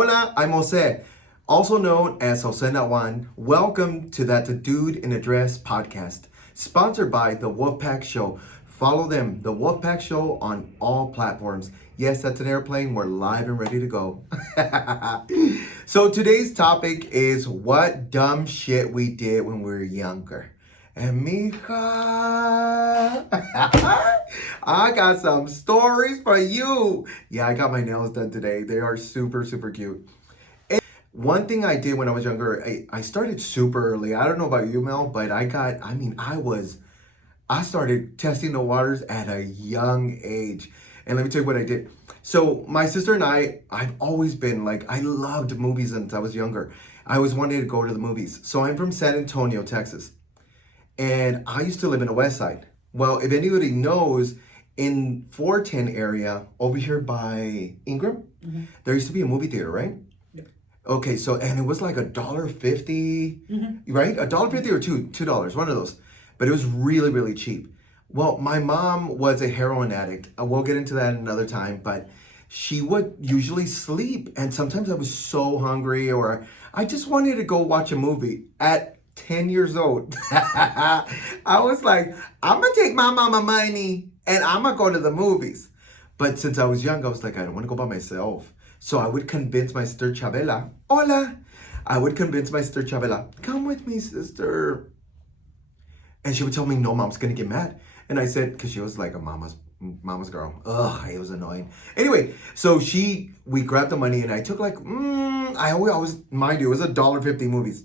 Hola, I'm Jose, also known as Jose Nawan. Welcome to that The Dude in a Dress podcast, sponsored by The Wolfpack Show. Follow them, The Wolfpack Show, on all platforms. Yes, that's an airplane. We're live and ready to go. So today's topic is what dumb shit we did when we were younger. And mija, I got some stories for you. Yeah, I got my nails done today. They are super, super cute. One thing I did when I was younger, I started super early. I don't know about you, Mel, but I started testing the waters at a young age. And let me tell you what I did. So my sister and I've always been like, I loved movies since I was younger. I always wanted to go to the movies. So I'm from San Antonio, Texas. And I used to live in the West Side. Well, if anybody knows, in 410 area, over here by Ingram, there used to be a movie theater, right? Okay, so, and it was like $1.50, right? $1.50 or $2, one of those. But it was really, really cheap. Well, my mom was a heroin addict. We'll get into that another time, but she would usually sleep. And sometimes I was so hungry, or I just wanted to go watch a movie at 10 years old. I was like, I'm gonna take my mama money and I'm gonna go to the movies. But since I was young, I was like, I don't want to go by myself. So I would convince my sister Chabela, hola. I would convince my sister Chabela, come with me, sister. And she would tell me, no, mom's gonna get mad. And I said, because she was like a mama's girl. Ugh, it was annoying. Anyway, so we grabbed the money and I took like, I always, mind you, it was $1.50 movies.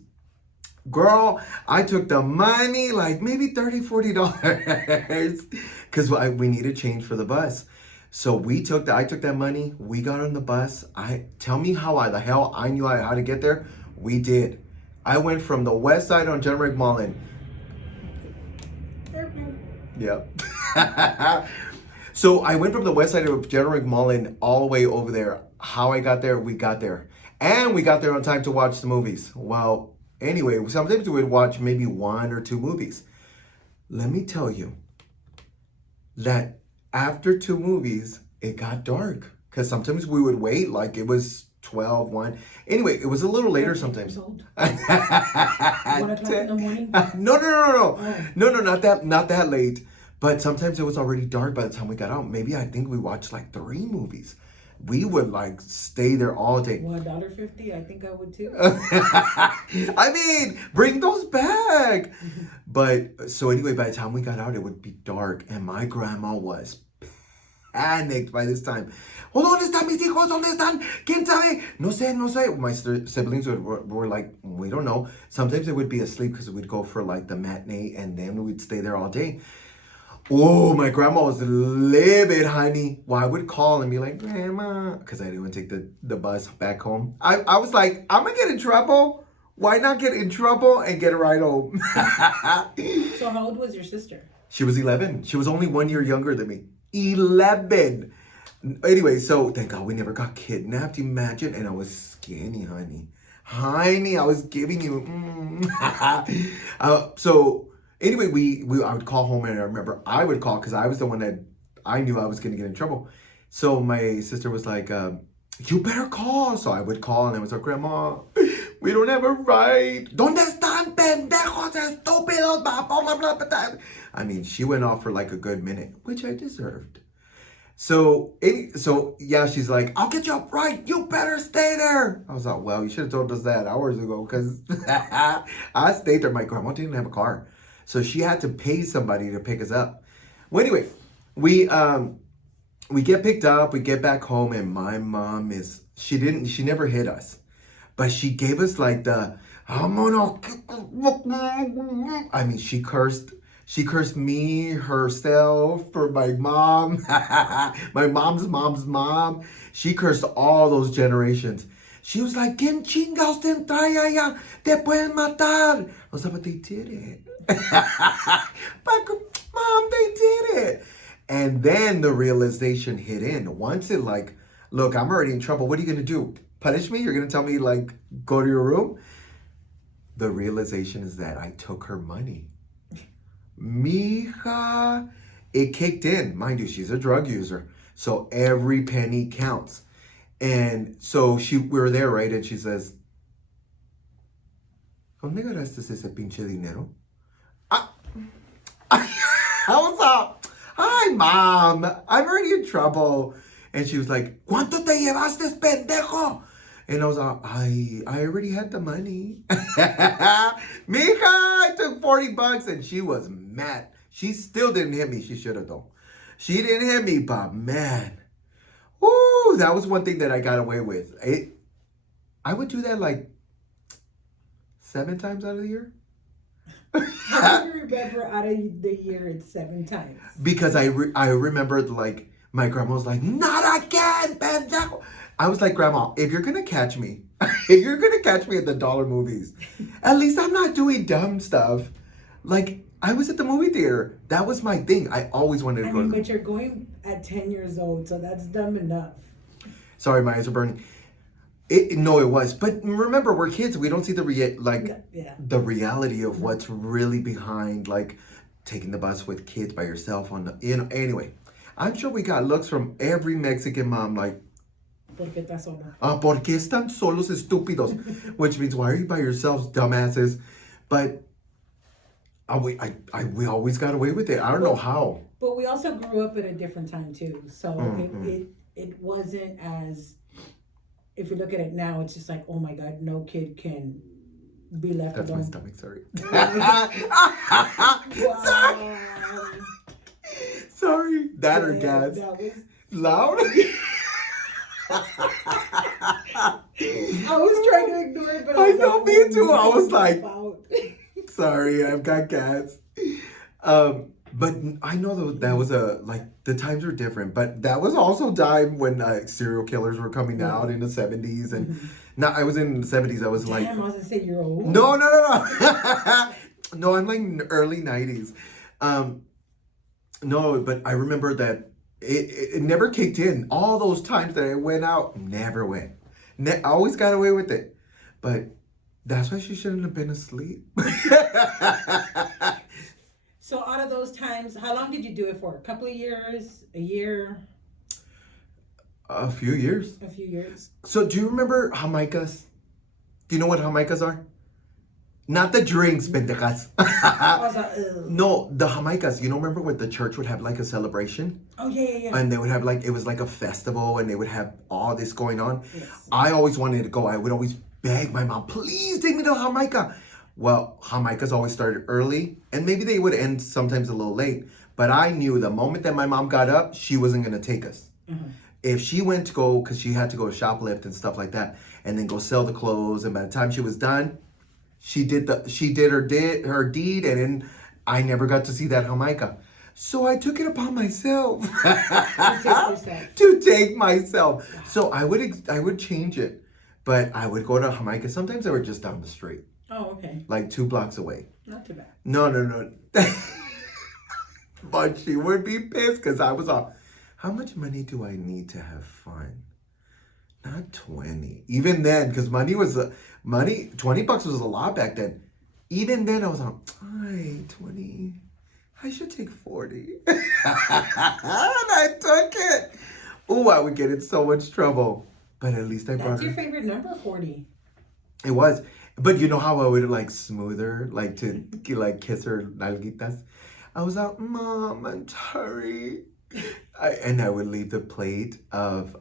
Girl, I took the money, like maybe $30, $40, because we needed change for the bus. So I took that money, we got on the bus. Tell me how the hell I knew how to get there. We did. I went from the west side on General McMullen. Yep. So I went from the west side of General McMullen all the way over there. How I got there, we got there. And we got there on time to watch the movies. Well, anyway, sometimes we would watch maybe 1 or 2 movies. Let me tell you that after 2 movies, it got dark. Because sometimes we would wait, like it was 12, 1. Anyway, it was a little later sometimes. 1 o'clock in the morning? No. Oh. No, not that late. But sometimes it was already dark by the time we got out. Maybe I think we watched like 3 movies. We would like stay there all day. $1.50? I think I would too. I mean, bring those back. But so anyway, by the time we got out, it would be dark, and my grandma was panicked by this time. Oh, ¿dónde están mis hijos? ¿Dónde están? ¿Quién sabe? No sé. My siblings were like, we don't know. Sometimes they would be asleep because we'd go for like the matinee, and then we'd stay there all day. Oh, my grandma was livid, honey. Well, I would call and be like, Grandma, because I didn't want to take the bus back home. I was like, I'm going to get in trouble. Why not get in trouble and get a ride home? So how old was your sister? She was 11. She was only 1 year younger than me. 11. Anyway, so thank God we never got kidnapped. Imagine. And I was skinny, honey. Honey, I was giving you. So anyway, I would call home, and I remember I would call because I was the one that I knew I was going to get in trouble. So my sister was like, you better call. So I would call, and I was like, Grandma, we don't have a ride. ¿Dónde están pendejos estúpidos? I mean, she went off for like a good minute, which I deserved. So yeah, she's like, I'll get you a ride. You better stay there. I was like, well, you should have told us that hours ago, because I stayed there. My grandma didn't have a car. So she had to pay somebody to pick us up. Well, anyway, we get picked up, we get back home, and my mom she never hit us. But she gave us like I mean, she cursed me, herself, for my mom, my mom's mom. She cursed all those generations. She was like, ¿Quién chingados te trae allá? Te pueden matar. I was like, but they did it. But Mom, they did it. And then the realization hit in. Once it like, look, I'm already in trouble. What are you going to do? Punish me? You're going to tell me like, go to your room? The realization is that I took her money. Mija, it kicked in. Mind you, she's a drug user. So every penny counts. And so we were there, right? And she says, ¿Dónde ganaste ese pinche dinero? I was up. Hi, Mom. I'm already in trouble. And she was like, ¿Cuánto te llevaste, pendejo? And I was like, I already had the money. Mija, I took $40 and she was mad. She still didn't hit me. She should have though. She didn't hit me, but man. Woo, that was one thing that I got away with. I would do that like 7 times out of the year. How do you remember out of the year it's 7 times? Because I remembered like my grandma was like, not again, pendejo. I was like, Grandma, if you're gonna catch me, if you're gonna catch me at the dollar movies, at least I'm not doing dumb stuff. Like I was at the movie theater. That was my thing. I always wanted to go. But you're going at 10 years old, so that's dumb enough. Sorry, my eyes are burning. No, it was. But remember, we're kids. We don't see the the reality of what's really behind, like taking the bus with kids by yourself on the. Anyway, I'm sure we got looks from every Mexican mom like. ¿Por qué estás sola? ¿Por qué están solos estúpidos? Which means, why are you by yourselves, dumbasses? But we always got away with it. I don't know how. But we also grew up at a different time too. So it wasn't as, if you look at it now, it's just like, oh my God, no kid can be left alone. That's my stomach, sorry. Wow. Sorry. That or gas. That was... Loud? I was trying to ignore it, but I know, like, me too. I was like, out. sorry, I've got cats. But I know that was the times were different, but that was also time when serial killers were coming out in the 70s. And now I was in the 70s. I was like, damn, I was gonna say you're old. No. No, I'm like early 90s. No, but I remember that it never kicked in. All those times that I went out, never went. I always got away with it. But that's why she shouldn't have been asleep. So out of those times, how long did you do it for? A couple of years? A year? A few years. A few years. So do you remember Jamaicas? Do you know what Jamaicas are? Not the drinks, pendejas. I was like, ugh. No, the Jamaicas. You know, remember when the church would have like a celebration? Oh, yeah. And they would have like, it was like a festival and they would have all this going on. Yes. I always wanted to go. I would always beg my mom, please take me to Jamaica. Well, Jamaicas always started early and maybe they would end sometimes a little late. But I knew the moment that my mom got up, she wasn't going to take us. Mm-hmm. If she went to go, because she had to go shoplift and stuff like that, and then go sell the clothes, and by the time she was done, she did her deed, and then I never got to see that Jamaica. So I took it upon myself to take myself. So I would change it, but I would go to Jamaica. Sometimes they were just down the street. Oh, okay. Like 2 blocks away. Not too bad. No. But she would be pissed because I was all, how much money do I need to have fun? Not 20. Even then, because money, $20 was a lot back then. Even then, I was like, 20. I should take 40. And I took it. Ooh, I would get in so much trouble. But at least I brought her. That's your favorite number, 40. It was. But you know how I would like smooth her, like to like kiss her nalguitas? I was like, Mom, I'm sorry. And I would leave the plate of,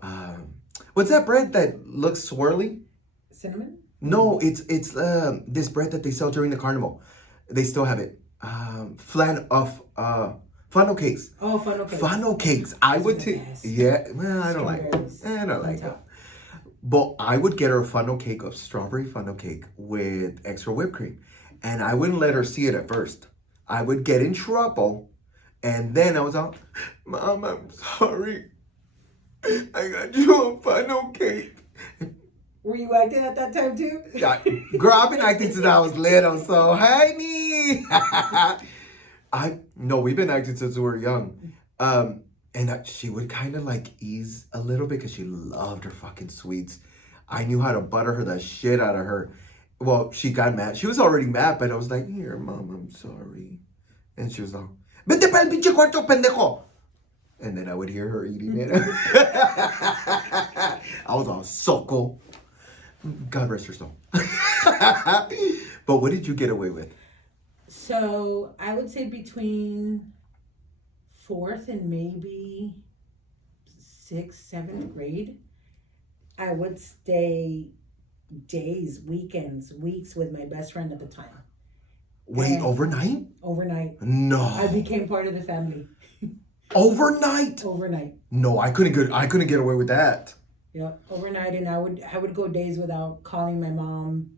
what's that bread that looks swirly? Cinnamon? No, it's this bread that they sell during the carnival. They still have it. Funnel cakes. Oh, funnel cakes. Funnel cakes. I would take. Yeah, well, I don't like it. But I would get her a funnel cake of strawberry funnel cake with extra whipped cream, and I wouldn't let her see it at first. I would get in trouble, and then I was out. Mom, I'm sorry. I got you a funnel cake. Were you acting at that time too? Yeah, girl, I've been acting since I was little, so hey me. We've been acting since we were young. And she would kind of like ease a little bit because she loved her fucking sweets. I knew how to butter her the shit out of her. Well, she got mad. She was already mad, but I was like, here, Mom, I'm sorry. And she was like, vete para el pinche cuarto, pendejo. And then I would hear her eating it. I was all so cool. God rest her soul. But what did you get away with? So I would say between fourth and maybe sixth, seventh grade, I would stay days, weekends, weeks with my best friend at the time. Wait, And overnight? overnight. I No. became part of the family. Overnight? Overnight. No, I couldn't get away with that. Yeah, overnight, and I would go days without calling my mom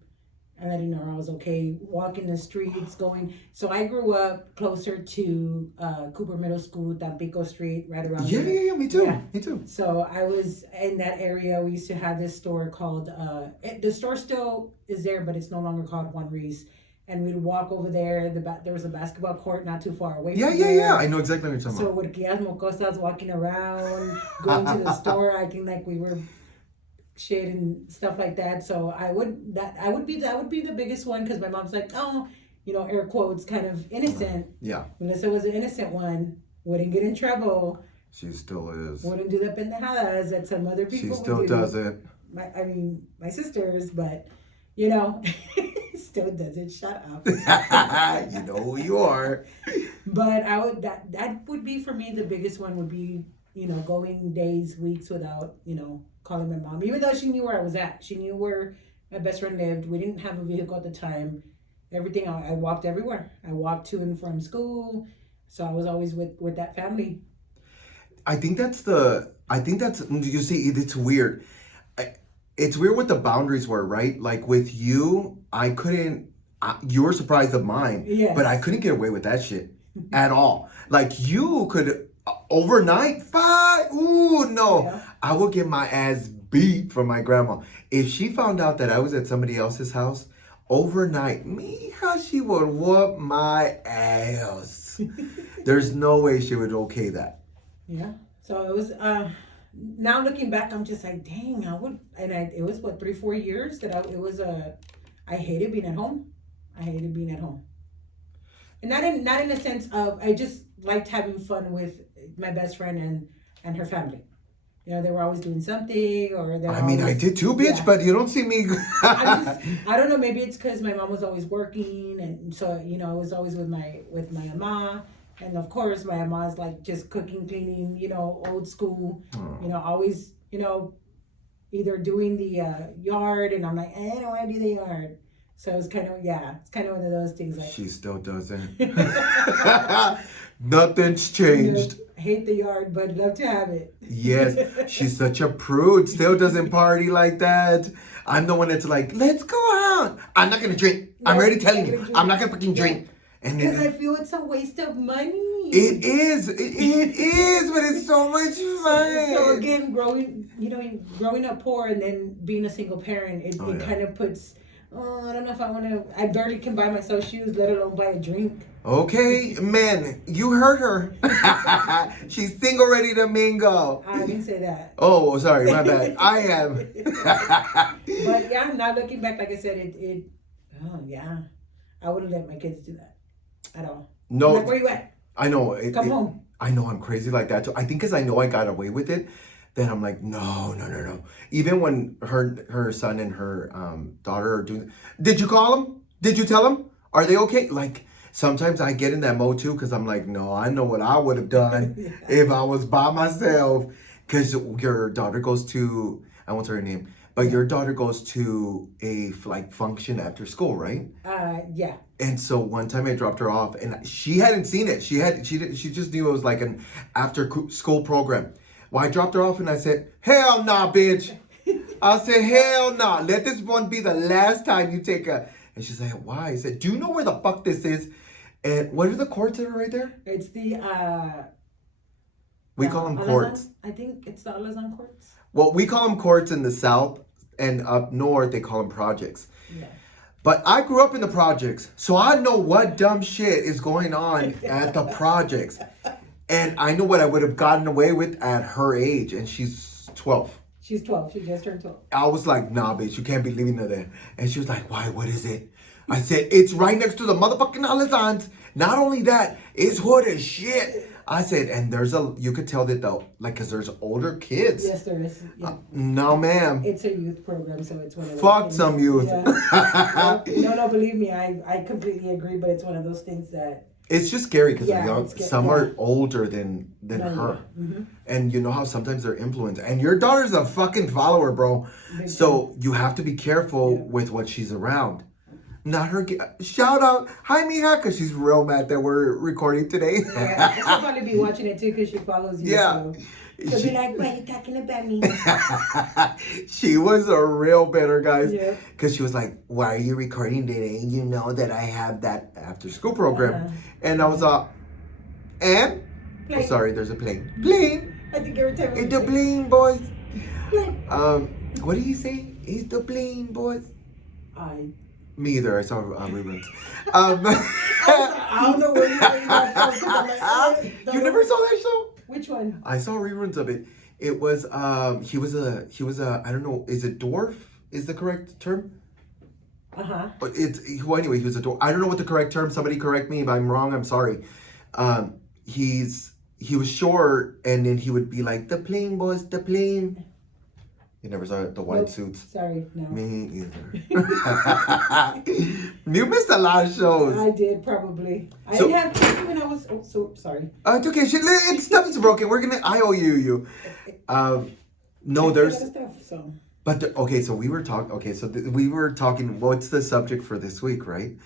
and letting her I was okay. Walking the streets, going. So I grew up closer to Cooper Middle School, Tampico Street, right around Yeah, there. yeah, yeah, me too. Yeah. Me too. So I was in that area. We used to have this store called. The store still is there, but it's no longer called Juan Reese. And we'd walk over there. There was a basketball court not too far away. Yeah, from yeah, there. yeah. I know exactly what you're talking So about. with Guillermo Costas walking around, going to the store, acting like we were shit and stuff like that. So that would be the biggest one because my mom's like, oh, air quotes, kind of innocent. Yeah, Melissa was an innocent one, wouldn't get in trouble, she still is. wouldn't do the pendejadas that some other people She would still do. does it. My sisters, but still doesn't. Shut up. You know who you are. But that would be for me the biggest one would be going days, weeks without calling my mom, even though she knew where I was at. She knew where my best friend lived. We didn't have a vehicle at the time. Everything I walked everywhere. I walked to and from school, so I was always with that family. I think that's you see, it's weird. It's weird what the boundaries were, right? Like with you, I couldn't. You were surprised of mine, Yes. but I couldn't get away with that shit at all. Like you could overnight fight. Ooh, no, Yeah. I would get my ass beat from my grandma if she found out that I was at somebody else's house overnight. How she would whoop my ass. There's no way she would okay that. Yeah. So it was. Now looking back, I'm just like, dang, it was 3-4 years that I hated being at home. I hated being at home. And not in a sense of, I just liked having fun with my best friend and her family. They were always doing something, or I did too, bitch, yeah. but you don't see me. I don't know, maybe it's because my mom was always working, and so, I was always with my ama. And of course, my ama's like just cooking, cleaning, old school, always, either doing the yard, and I'm like, I don't want to do the yard. So it's kind of one of those things. Like She still doesn't. Nothing's changed. Hate the yard, but love to have it. Yes, she's such a prude. Still doesn't party like that. I'm the one that's like, let's go out. I'm not gonna drink. I'm already telling you, I'm not gonna fucking drink. And Because I then feel it's a waste of money. it is, but it's so much fun. So again, growing up poor and then being a single parent, it yeah. kind of puts. Oh, I don't know if I want to. I barely can buy myself shoes, let alone buy a drink. Okay, man, you heard her. She's single, ready to mingle. I didn't say that. Oh, sorry, my bad. I am. But yeah, now looking back, like I said, I wouldn't let my kids do that at all. No, Like, where you at? I know. Come home. I know I'm crazy like that too. I think because I know I got away with it, then I'm like, no. Even when her son and her daughter are doing, did you call them? Did you tell them? Are they okay? Like sometimes I get in that mode too because I'm like, no, I know what I would have done if I was by myself. Because your daughter goes to, I won't say her name, but your daughter goes to a function after school, right? Yeah. And so one time I dropped her off, and she hadn't seen it. She just knew it was like an after school program. Well, I dropped her off, and I said, "Hell nah, bitch." I said, "Hell nah. Let this one be the last time you take a." And she's like, "Why?" I said, "Do you know where the fuck this is?" And what are the courts that are right there? It's the We call them courts. I think it's the Alazan courts. Well, we call them courts in the south, and up north they call them projects. Yeah. But I grew up in the projects, so I know what dumb shit is going on at the projects. And I know what I would have gotten away with at her age, and she's 12. She's 12. She just turned 12. I was like, nah, bitch, you can't be leaving her there. And she was like, why, what is it? I said, it's right next to the motherfucking Alazans. Not only that, it's hood as shit. I said, and you could tell that though, like, cause there's older kids. Yes, there is. Yeah. No, ma'am. It's a youth program, so it's one of those Fuck things. some youth. Yeah. No, believe me, I completely agree, but it's one of those things that. It's just scary because some are yeah. older than No, her. yeah. Mm-hmm. And you know how sometimes they're influenced. And your daughter's a fucking follower, bro. Big So you have to be careful with what she's around. Not her. Shout out. Hi, mija, because she's real mad that we're recording today. Yeah, she'll probably be watching it too because she follows you. Yeah. So. She'll be like, why are you talking about me? She was a real bitter, guys. Yeah. Because she was like, why are you recording today? You know that I have that after school program. And I was and? Oh, sorry, there's a plane. Plane. I think every time. It's the plane, boys. Plane. What did he say? It's the plane, boys. Me either. I saw reruns. I don't know where you got from. You never saw that show? Which one? I saw reruns of it. It was he was a I don't know, is it dwarf? Is the correct term? But anyway, he was a dwarf. I don't know what the correct term. Somebody correct me if I'm wrong. I'm sorry. He was short, and then he would be like, the plane, boys, the plane. You never saw the white suits? Sorry, no. Me either. You missed a lot of shows. I did, probably. I didn't have TV when I was... Oh, so sorry. It's okay. Stuff is broken. I owe you. No, there's... Stuff, so. But, okay, so we were talking... Okay, so we were talking... What's the subject for this week, right?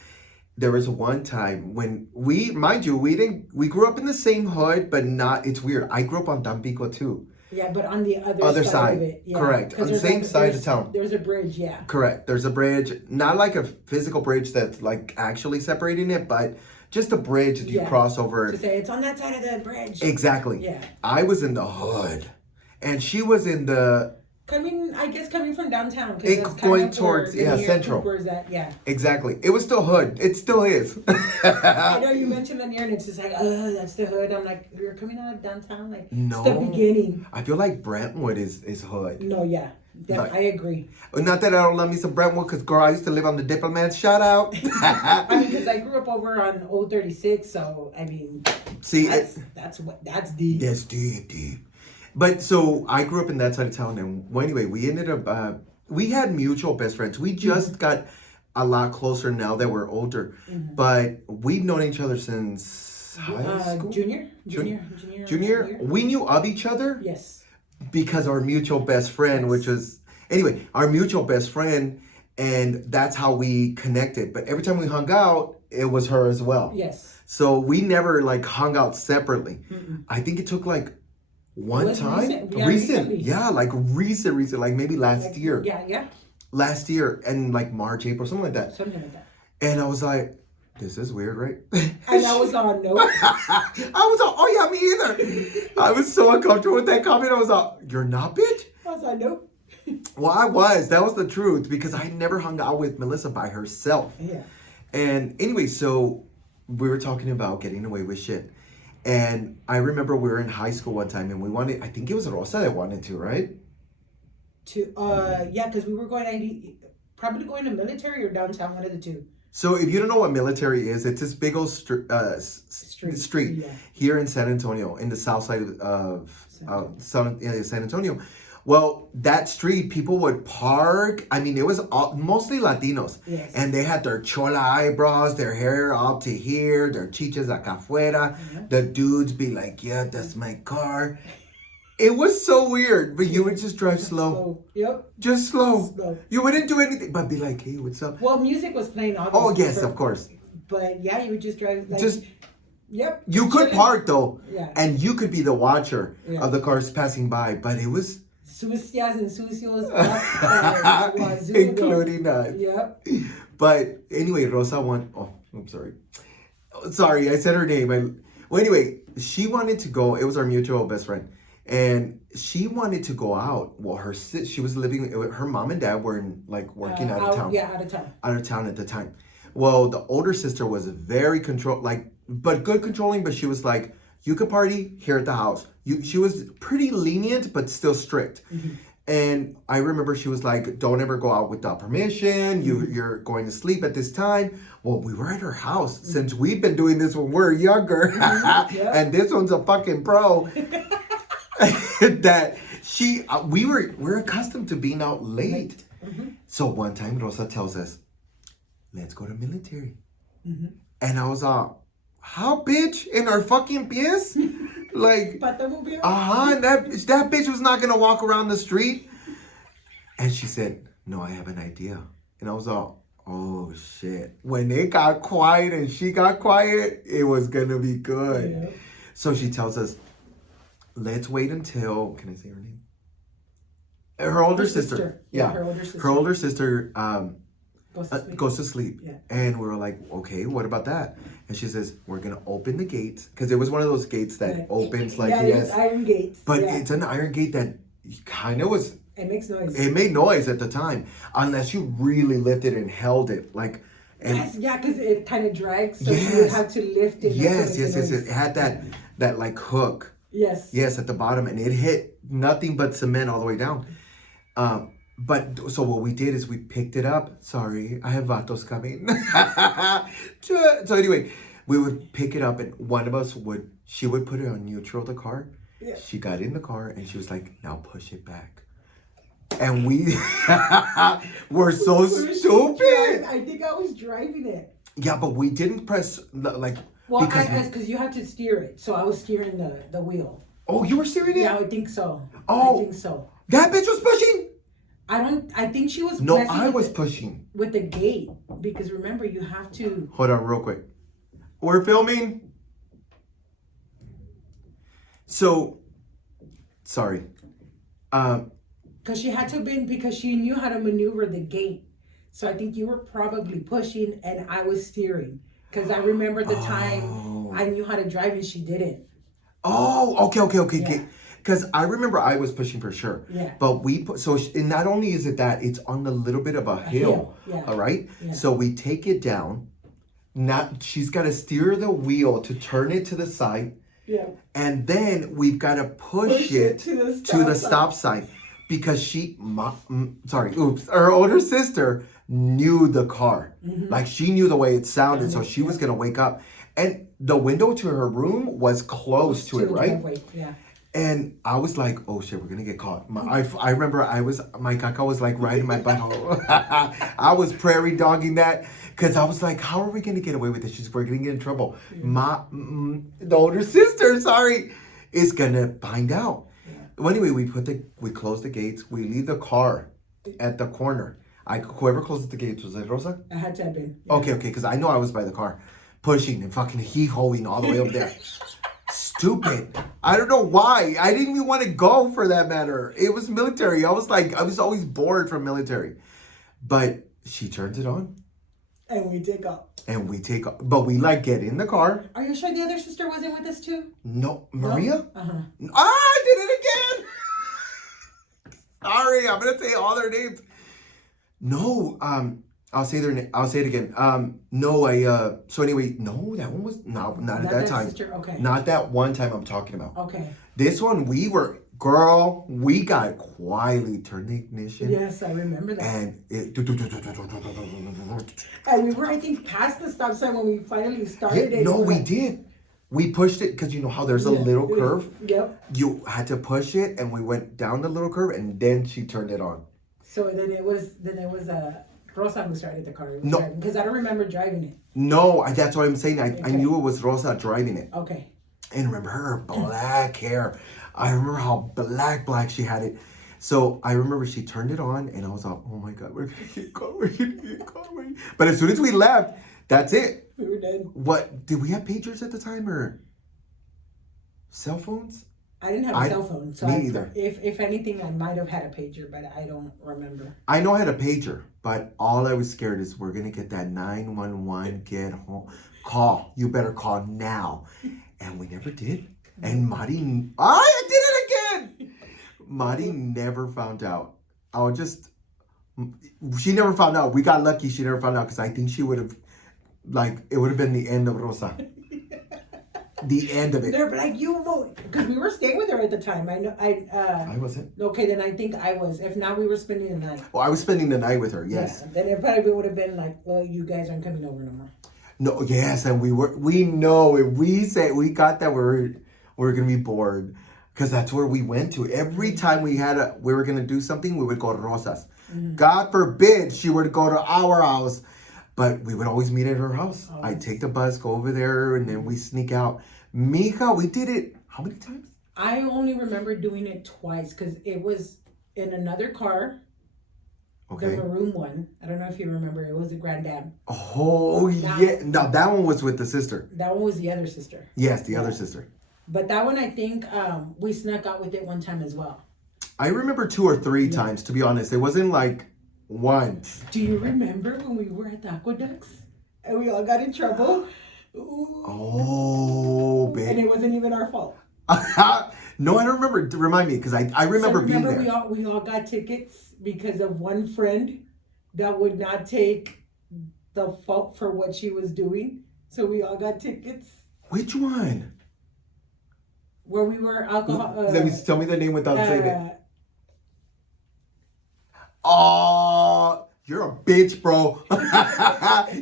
There was one time when we grew up in the same hood, but not... It's weird. I grew up on Tampico, too. Yeah, but on the other side of it. Yeah. Correct. On the same side of town. There's a bridge, yeah. Correct. There's a bridge. Not like a physical bridge that's like actually separating it, but just a bridge that you cross over. To say it's on that side of the bridge. Exactly. Yeah. I was in the hood. And she was in the... Coming from downtown. Going towards, Central. Exactly. It was still hood. It still is. I know you mentioned Lanier and it's just like, oh, that's the hood. I'm like, you're coming out of downtown? Like, no. It's the beginning. I feel like Brentwood is hood. No, yeah. I agree. Not that I don't love me some Brentwood, because, girl, I used to live on the Diplomats. Shout out. I mean, because I grew up over on Old 36, so, I mean, see, that's deep. That's deep. But so I grew up in that side of town, and anyway, we ended up, we had mutual best friends. We just got a lot closer now that we're older, but we've known each other since high school? Junior. We knew of each other. Yes. Because our mutual best friend, which was, anyway, our mutual best friend, and that's how we connected. But every time we hung out, it was her as well. Yes. So we never like hung out separately. I think it took like one time. Recent. Yeah, like recent, like maybe last year. Yeah. Last year, and like March, April, something like that. And I was like, this is weird, right? And I was on no. Oh yeah, me either. I was so uncomfortable with that comment. I was like, you're not, bitch? I was like, nope. Well, I was. That was the truth, because I never hung out with Melissa by herself. Yeah. And anyway, so we were talking about getting away with shit. And I remember we were in high school one time, and we wanted, I think it was Rosa that wanted to, right? Yeah, because we were probably going to military or downtown, one of the two. So if you don't know what military is, it's this big old street here in San Antonio, in the south side of San Antonio. Well, that street, people would park. I mean, it was mostly Latinos. Yes. And they had their chola eyebrows, their hair up to here, their chichas acá afuera. The dudes be like, yeah, that's my car. It was so weird, but you would just drive slow. Yep. Just slow. You wouldn't do anything, but be like, hey, what's up? Well, music was playing, obviously. Oh, yes, of course. But yeah, you would just drive like... Yep. You could park, though. Yeah. And you could be the watcher of the cars passing by, but it was... Sucias and sucios. Including us. Yep. But anyway, Rosa won... Oh, I'm sorry. Sorry, I said her name. Well, anyway, she wanted to go. It was our mutual best friend. And she wanted to go out. Well, she was living... Her mom and dad were working out of town. Yeah, out of town. Out of town at the time. Well, the older sister was very but good controlling, but she was like, you could party here at the house. She was pretty lenient, but still strict. And I remember she was like, don't ever go out without permission. You're going to sleep at this time. Well, we were at her house since we've been doing this when we're younger. Yep. And this one's a fucking pro. That we're accustomed to being out late. So one time Rosa tells us, let's go to military. And I was how bitch? In our fucking pies? Like, and that bitch was not gonna walk around the street. And she said, no, I have an idea. And I was oh shit. When it got quiet and she got quiet, it was gonna be good. Yeah. So she tells us, let's wait until, can I say her name? Her older sister. Yeah. Her older sister. Her older sister goes to sleep. Yeah. And we were like, okay, what about that? And she says, we're going to open the gates. Because it was one of those gates that opens like, it's iron gates. But it's an iron gate that kind of was... It makes noise. It made noise at the time. Unless you really lifted and held it. Like... And because it kind of drags. So you would have to lift it. Yes. It had that like hook. Yes. Yes, at the bottom. And it hit nothing but cement all the way down. But so what we did is we picked it up. Sorry, I have vatos coming. So anyway, we would pick it up and one of us she would put it on neutral, the car. Yeah. She got in the car and she was like, now push it back. And we were so stupid. I think I was driving it. Yeah, but we didn't press like. Well, because you had to steer it. So I was steering the wheel. Oh, you were steering it? Yeah, I think so. Oh. I think so. That bitch was pushing? I think she was. No, I was pushing. With the gate. Because remember, you have to. Hold on real quick. We're filming. So, sorry. Because she had to because she knew how to maneuver the gate. So I think you were probably pushing and I was steering. Because I remember the time I knew how to drive and she didn't. Oh, okay. Yeah. Because I remember I was pushing for sure. Yeah. But and not only is it that, it's on a little bit of a hill. Yeah. All right? Yeah. So we take it down. She's got to steer the wheel to turn it to the side. Yeah. And then we've got to push it to the stop sign. Because her older sister knew the car. Mm-hmm. Like she knew the way it sounded. So she was going to wake up. And the window to her room was close to it, right? Yeah. And I was like, oh shit, we're gonna get caught. I remember my caca was like riding my butthole. I was prairie dogging that because I was like, how are we gonna get away with this? We're gonna get in trouble. The older sister, is gonna find out. Yeah. Well, anyway, we close the gates. We leave the car at the corner. Whoever closes the gates, was it Rosa? I had to have been. Yeah. Okay, because I know I was by the car, pushing and fucking hee-hoing all the way over there. Stupid. I don't know why. I didn't even want to go for that matter. It was military. I was always bored from military. But she turns it on. And we take off. But we get in the car. Are you sure the other sister wasn't with us too? No. Maria? No? Uh-huh. I did it again. Sorry, I'm going to say all their names. No, I'll say it again. So anyway, no, that one was not at that time. Sister? Okay. Not that one time I'm talking about. Okay. This one we got quietly turned the ignition. Yes, I remember that. And we were, I think, past the stop sign when we finally started it. No, we did. We pushed it because you know how there's a little curve? Yep. You had to push it and we went down the little curve and then she turned it on. So then it was Rosa who started the car. No. Because I don't remember driving it. No, that's what I'm saying. I knew it was Rosa driving it. Okay. And remember her black hair. I remember how black she had it. So I remember she turned it on and I was like, oh my God, we're going to get caught. But as soon as we left, that's it. We were dead. What, did we have pagers at the time or cell phones? I didn't have a cell phone. So me either. If anything, I might have had a pager, but I don't remember. I know I had a pager, but all I was scared is we're going to get that 911 get home call. You better call now. And we never did. And Mari, I did it again. Mari never found out. She never found out. We got lucky she never found out because I think she would have, it would have been the end of Rosa. The end of it. They're like, you won't, because we were staying with her at the time. I know. I wasn't. Okay, then I think I was. If not, we were spending the night. Well, I was spending the night with her. Yes. Yeah, then it probably would have been like, well, you guys aren't coming over no more. No. Yes, and we know if we say we got that we're gonna be bored, because that's where we went to every time we were gonna do something. We would go to Rosas. Mm-hmm. God forbid she were to go to our house. But we would always meet at her house. Oh. I'd take the bus, go over there, and then we sneak out. Mija, we did it how many times? I only remember doing it twice because it was in another car, Okay. the maroon one. I don't know if you remember. It was a Granddam. Oh, yeah. Now, that one was with the sister. That one was the other sister. Yes, the other sister. But that one, I think we snuck out with it one time as well. I remember 2 or 3 times, to be honest. It wasn't like once. Do you remember when we were at the Aqueducts and we all got in trouble? Ooh. Oh, And babe. it wasn't even our fault. No, I don't remember. Remind me, because I remember being there. We all got tickets because of one friend that would not take the fault for what she was doing. So we all got tickets Which one? where we were alcohol. Tell me the name without saying it. Oh, you're a bitch, bro.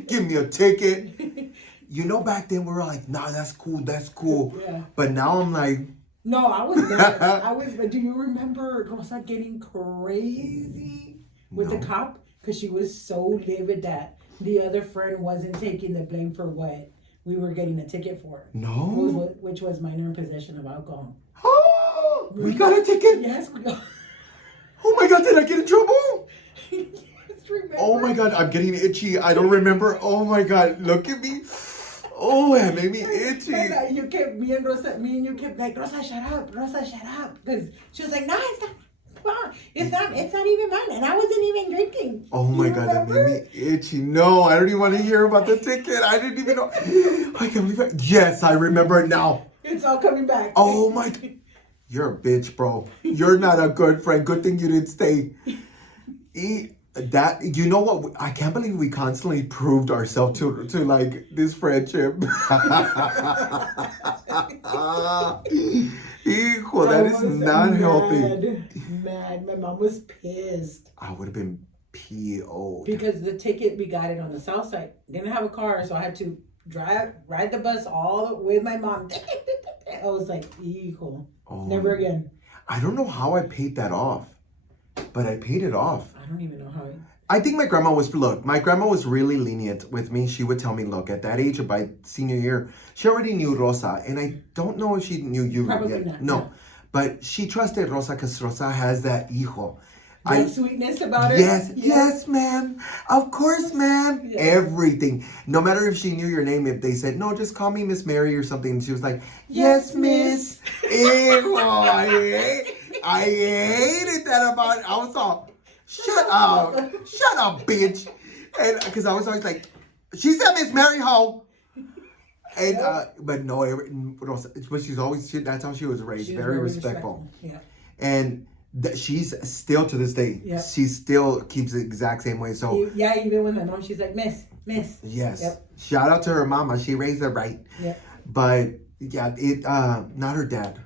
Give me a ticket. You know, back then we were like, nah, that's cool. Yeah. But now I'm like, No, I was there. But do you remember Rosa getting crazy with the cop? Because she was so livid that the other friend wasn't taking the blame for what we were getting a ticket for. no. Which was minor in possession of alcohol. Oh, we got a ticket. Yes, we got. Oh my God, did I get in trouble? Yes, remember? Oh my God, I'm getting itchy. I don't remember. Oh my God, look at me. Oh, it made me itchy. Like, you kept me and you kept like, Rosa, shut up, because she was like, no, it's not. Wow, it's not even mine, and I wasn't even drinking. Oh my You God, that remember? made me itchy. No, I don't even want to hear about the ticket. I didn't even know. I can't believe it. Yes, I remember it now. It's all coming back. Oh my God. You're a bitch, bro. You're not a good friend. Good thing you didn't stay. You know what? I can't believe we constantly proved ourselves to like this friendship. Hijo, that is not healthy. Mad. My mom was pissed. I would have been PO'd. Because the ticket, we got it on the south side. Didn't have a car, so I had to ride the bus all with my mom. I was like, hijo. Oh. Never again. I don't know how I paid that off, but I paid it off. I don't even know how. I think my grandma was really lenient with me. She would tell me, look, at that age of my senior year, she already knew Rosa. And I don't know if she knew you Probably yet. not. No. But she trusted Rosa because Rosa has that hijo. That sweetness about her. Yes, ma'am. Of course, ma'am. Yes. Everything. No matter if she knew your name, if they said, no, just call me Miss Mary or something. And she was like, yes, miss. Ew, I hated that about it. I was all, shut up, bitch. And because I was always like, she said Miss Mary Ho. And but no, but she's always that's how she was raised, very respectful. Yeah. And she's still to this day. Yep. She still keeps the exact same way. So yeah, even with my mom, she's like miss. Yes. Yep. Shout out to her mama. She raised her right. Yeah. But yeah, it not her dad.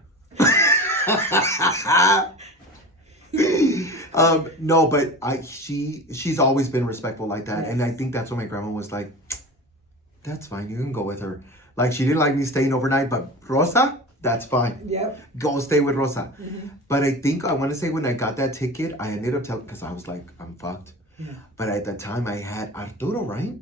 No, but she's always been respectful like that. Yes. And I think that's when my grandma was like, that's fine, you can go with her. Like, she didn't like me staying overnight, but Rosa, that's fine. Yep. Go stay with Rosa. Mm-hmm. But I think, I want to say when I got that ticket, I ended up telling, because I was like, I'm fucked. Yeah. But at the time, I had Arturo, right?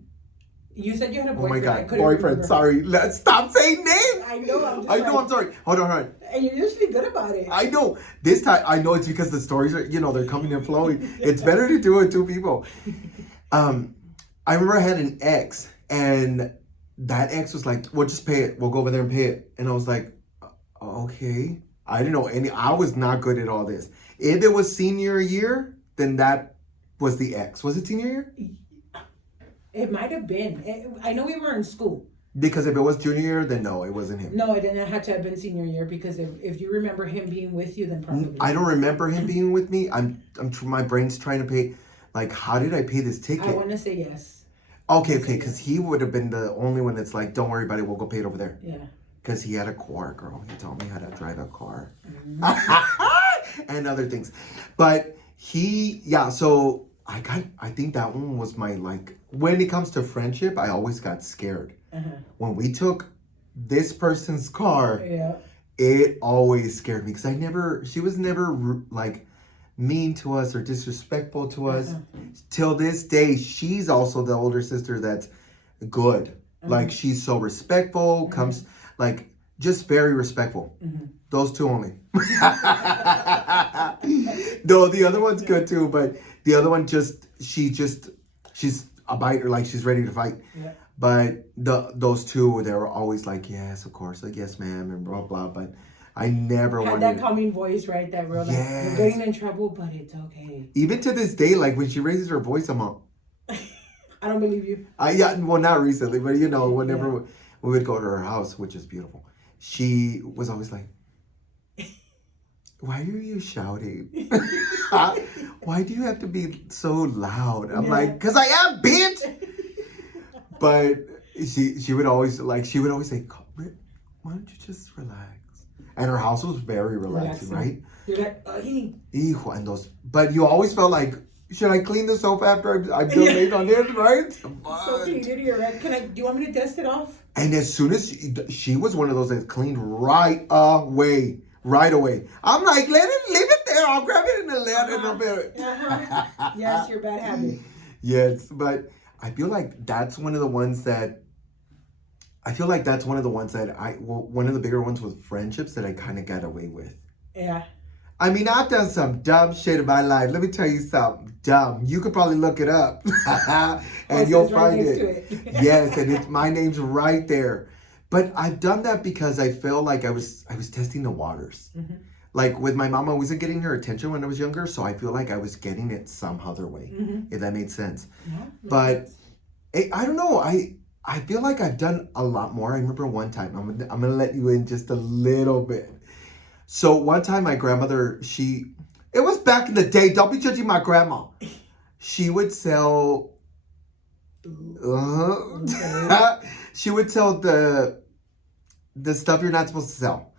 You said you had a Oh boyfriend. my I God, couldn't boyfriend, remember. sorry. Let's stop saying names. I know, I'm just I'm sorry. Hold on. And you're usually good about it. I know. This time, I know it's because the stories are, they're coming and flowing. It's better to do it with two people. I remember I had an ex, and that ex was like, we'll just pay it. We'll go over there and pay it. And I was like, okay. I didn't know I was not good at all this. If it was senior year, then that was the ex. Was it senior year? It might have been. I know we were in school. Because if it was junior year, then no, it wasn't him. No, it didn't have to have been senior year because if you remember him being with you, then probably. I don't remember him being with me. My brain's trying to pay. Like, how did I pay this ticket? I want to say yes. Okay, because he would have been the only one that's like, don't worry about it, we'll go pay it over there. Yeah. because he had a car, girl. He taught me how to drive a car. And other things. But so I think that one was my, like, when it comes to friendship, I always got scared. When we took this person's car, it always scared me because she was never like mean to us or disrespectful to us. Till this day, she's also the older sister that's good. Like, she's so respectful, comes, like, just very respectful. Those two only. No, the other one's good too, but the other one she's a biter, like she's ready to fight. But those two, they were always like, yes, of course, like, yes, ma'am, and blah, blah. But I never had wanted that calming voice, right? That real, like, you're getting in trouble, but it's okay. Even to this day, like, when she raises her voice, I'm all, I don't believe you. Well, not recently, but whenever we would go to her house, which is beautiful, she was always like, why are you shouting? Why do you have to be so loud? I'm like, because I am, bitch. But she would always say, why don't you just relax? And her house was very relaxing, right? You're like, hey. But you always felt like, should I clean the soap after I've done made on it, right? So clean, right? Do you want me to dust it off? And as soon as she was one of those that cleaned right away. I'm like, leave it there. I'll grab it in the lid in a bit. Yes, your bad habit. Yes, but I feel like that's one of the ones that one of the bigger ones with friendships that I kind of got away with. Yeah. I mean, I've done some dumb shit in my life. Let me tell you something dumb. You could probably look it up and you'll find it. Yes, and my name's right there. But I've done that because I felt like I was testing the waters. Like with my mom, I wasn't getting her attention when I was younger, so I feel like I was getting it some other way, if that made sense. But I don't know. I feel like I've done a lot more. I remember one time, I'm gonna let you in just a little bit. So one time my grandmother, it was back in the day, don't be judging my grandma. She would sell, she would sell the stuff you're not supposed to sell.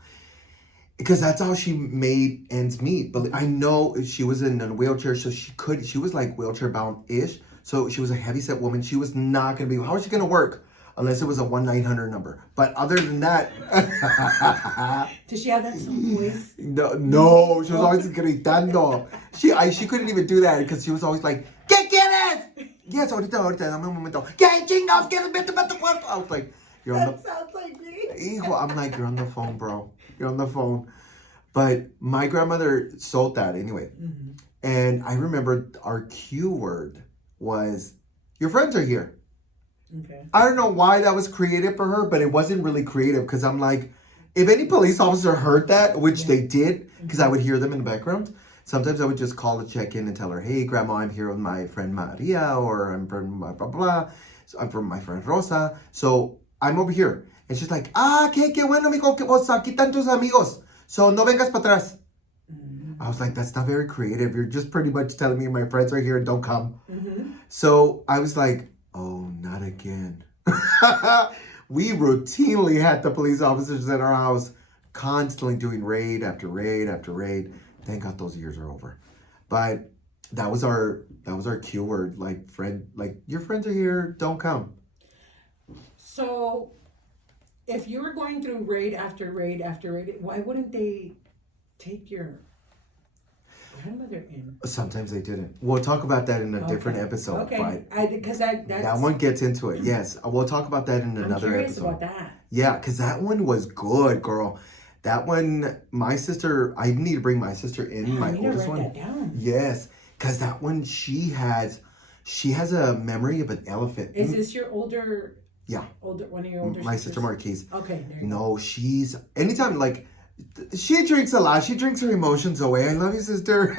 Because that's how she made ends meet. But I know she was in a wheelchair, so she was like wheelchair bound-ish. So she was a heavyset woman. She was not going to be, how was she going to work? Unless it was a 1-900 number. But other than that. Does she have that same voice? No, she was always gritando. She couldn't even do that because she was always like, ¿Qué quieres? Yes, ahorita, dame un momento. ¿Qué chingados quieres? Vete tu cuarto. I was like, that sounds like me. I'm like, you're on the phone, bro. You're on the phone. But my grandmother sold that anyway. And I remember our cue word was, your friends are here. Okay. I don't know why that was creative for her, but it wasn't really creative because I'm like, if any police officer heard that, which they did, because I would hear them in the background, sometimes I would just call to check in and tell her, hey, Grandma, I'm here with my friend Maria, or I'm from blah, blah, blah. So I'm from my friend Rosa. So I'm over here. And she's like, qué bueno, mijo, que vos aquí están tus amigos. So no vengas para atrás. I was like, that's not very creative. You're just pretty much telling me my friends are here and don't come. So I was like, oh, not again. We routinely had the police officers at our house constantly doing raid after raid after raid. Thank God those years are over. But that was our cue word, like your friends are here, don't come. So if you were going through raid after raid after raid, why wouldn't they take your grandmother in? Sometimes they didn't. We'll talk about that in a different episode. Okay. Because that one gets into it. Yes, we'll talk about that in another episode. I'm curious about that. Yeah, because that one was good, girl. That one, my sister, I need to bring my sister in, my oldest one. That down. Yes, because that one, she has a memory of an elephant. Is this your older? Yeah. One of your older My sisters? sister Marquise. Okay. No, she's, anytime, like, she drinks a lot. She drinks her emotions away. I love you, sister.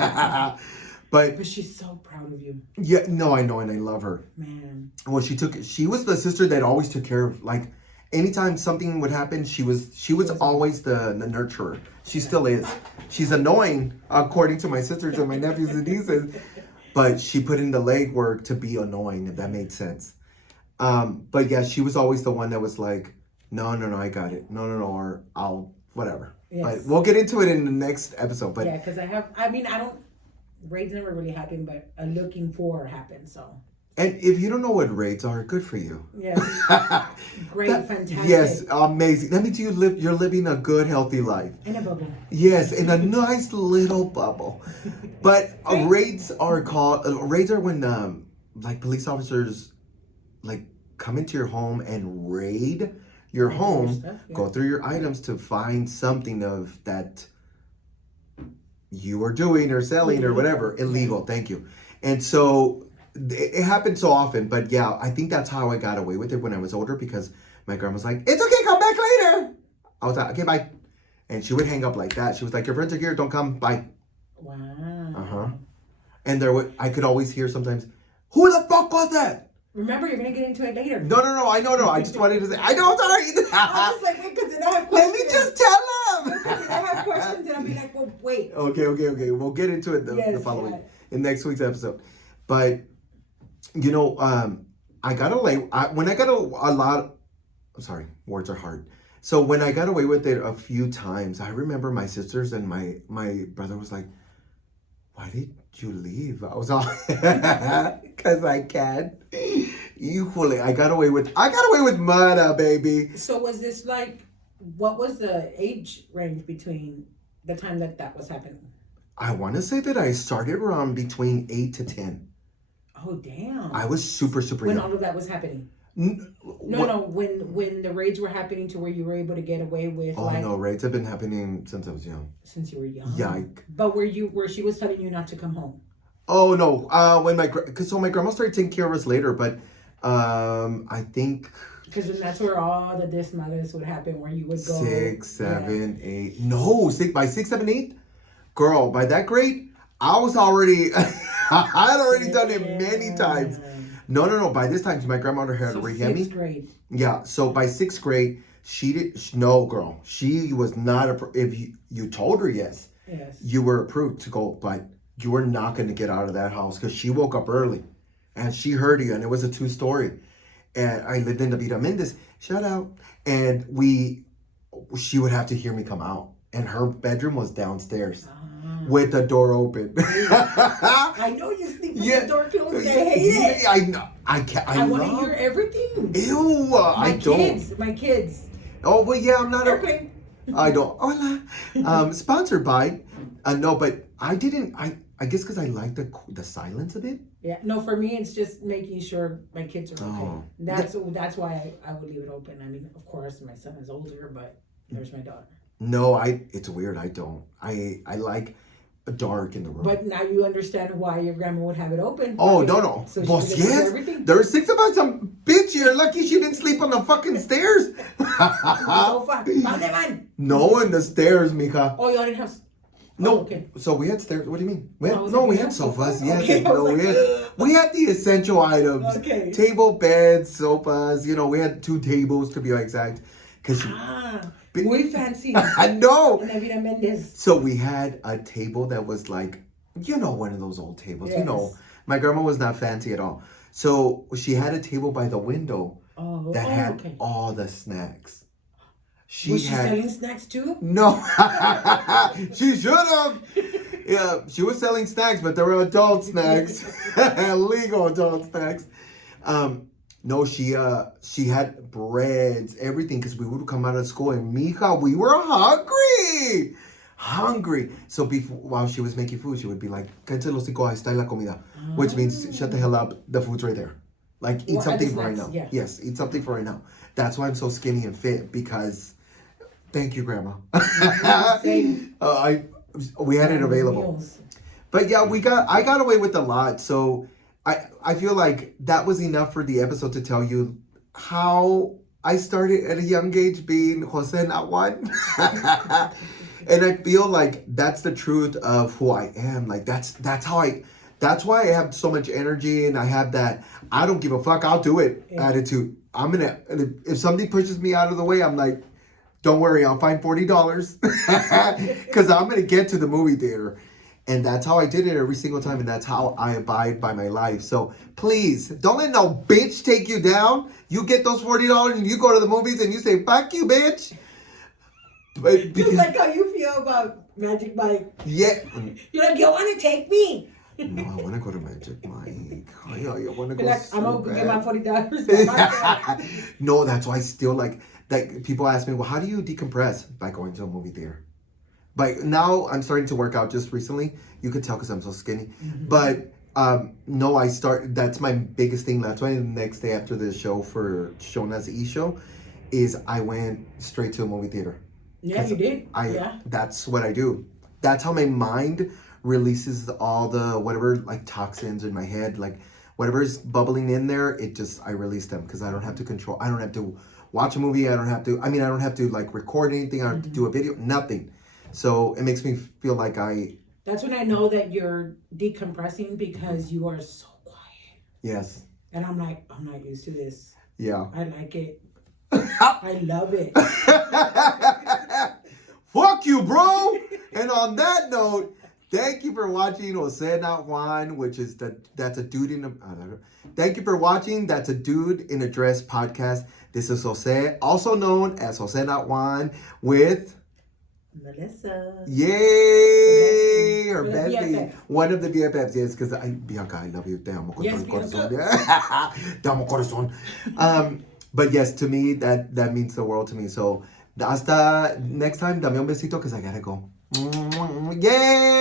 But she's so proud of you. Yeah, no, I know, and I love her. Man. Well, she was the sister that always took care of, like, anytime something would happen, she was always the nurturer. She still is. She's annoying, according to my sisters and my nephews and nieces, but she put in the legwork to be annoying, if that made sense. But yeah, she was always the one that was like, No, I got it. No, or I'll whatever. Yes. But we'll get into it in the next episode. But yeah, because I don't. Raids never really happened, but a looking for happened. So. And if you don't know what raids are, good for you. Yeah. Great, fantastic. Yes, amazing. That means you're living a good, healthy life. In a bubble. Yes, in a nice little bubble. But raids are when like police officers like come into your home and raid your home, stuff, yeah. go through your items to find something of that you are doing or selling or whatever illegal. Thank you. And so it happened so often, but yeah, I think that's how I got away with it when I was older, because my grandma was like, "It's okay, come back later." I was like, "Okay, bye," and she would hang up like that. She was like, "Your friends are here, don't come, bye." Wow. And I could always hear sometimes, "Who the fuck was that?" Remember, you're gonna get into it later. No, I know. I just wanted to say, I know, sorry. I was like, wait, because then I have Let questions. me just tell them. Because then I have questions, and I'll be like, well, wait. Okay. We'll get into it the following in next week's episode, but. You know, I got away when I got a lot. I'm sorry, words are hard. So when I got away with it a few times, I remember my sisters and my brother was like, "Why did you leave?" I was all, "Cause I can't." Equally, I got away with murder, baby. So was this like, what was the age range between the time that was happening? I want to say that I started around between 8 to 10. Oh damn! I was super when young. all of that was happening. No. When the raids were happening to where you were able to get away with. Oh no, raids have been happening since I was young. Since you were young. Yike. But where she was telling you not to come home. Oh no! When my grandma started taking care of us later, but I think because then that's where all the desmadres would happen, where you would go 6, 7, 8. No, by 6, 7, 8. Girl, by that grade, I was already. I had already done it many times. No. By this time, my grandmother had already had me. 6th grade. Yeah. So by 6th grade, no, girl. She was not if you told her yes, you were approved to go, but you were not going to get out of that house because she woke up early, and she heard you, and it was a 2-story, and I lived in the Vita Mendes. Shout out, and she would have to hear me come out, and her bedroom was downstairs. With the door open. I know you sleep with the door closed. I hate it. I know. I can't. I want to hear everything. Ew. I don't. My kids. Oh well, yeah. I'm not. Airplane. I don't. Hola. Sponsored by. No, but I didn't. I guess because I like the silence of it. Yeah. No, for me, it's just making sure my kids are okay. Oh. That's why I would leave it open. I mean, of course, my son is older, but there's my daughter. No, it's weird. I don't. I like dark in the room. But now you understand why your grandma would have it open. Oh, no. So well, yes. There are 6 of us. Bitch, you're lucky she didn't sleep on the fucking stairs. Sofa. No, in the stairs, mija. Oh, you already have. No. Oh, okay. So we had stairs. What do you mean? We had sofas. Yes. Okay, we had the essential items. Okay. Table, beds, sofas. You know, we had 2 tables to be exact. Muy fancy. I know. In Vita Mendes. So we had a table that was like, one of those old tables. Yes. My grandma was not fancy at all. So she had a table by the window that had all the snacks. Was she selling snacks too? No. She should have. Yeah, she was selling snacks, but they were adult snacks. Legal adult snacks. No, she had breads, everything, because we would come out of school and mija, we were hungry. So while she was making food, she would be like, "Cállate el hocico, ahí está la comida," which means shut the hell up, the food's right there. Like eat something for right now. Yeah. Yes, eat something for right now. That's why I'm so skinny and fit, because thank you, Grandma. We had it available. But yeah, I got away with a lot, so. I feel like that was enough for the episode to tell you how I started at a young age being Jose Nahuan. And I feel like that's the truth of who I am. Like that's why I have so much energy, and I have that I don't give a fuck, I'll do it attitude. If somebody pushes me out of the way, I'm like, don't worry, I'll find $40 because I'm gonna get to the movie theater. And that's how I did it every single time, and that's how I abide by my life. So please, don't let no bitch take you down. You get those $40 and you go to the movies and you say, fuck you, bitch. But Just like how you feel about Magic Mike. yeah. You're like, you want to take me? No, I want to go to Magic Mike. I want to go. You're like, so I'm going to get my bad. $40 by myself. No, that's why I still like people ask me, well, how do you decompress? By going to a movie theater. But now I'm starting to work out just recently. You could tell because I'm so skinny. Mm-hmm. But no, that's my biggest thing. That's why the next day after the show for Shona's E-Show is I went straight to a movie theater. Yeah, you did. Yeah. That's what I do. That's how my mind releases all the whatever like toxins in my head, like whatever's bubbling in there. I release them because I don't have to control. I don't have to watch a movie. I don't have to like record anything. I don't have to do a video. Nothing. So it makes me feel like That's when I know that you're decompressing because you are so quiet. Yes. And I'm like, I'm not used to this. Yeah. I like it. I love it. Fuck you, bro. And on that note, thank you for watching Jose Not Juan, which is that's a dude in a. Thank you for watching. That's a dude in a dress podcast. This is Jose, also known as Jose Not Juan, with Melissa. Yay! Her With the bestie. BFF. One of the BFFs, yes, because Bianca, I love you. Te amo con Yes, todo el corazón. Bianca. Te amo corazón. But yes, to me, that means the world to me. So, hasta next time, dame un besito because I gotta go. Yay!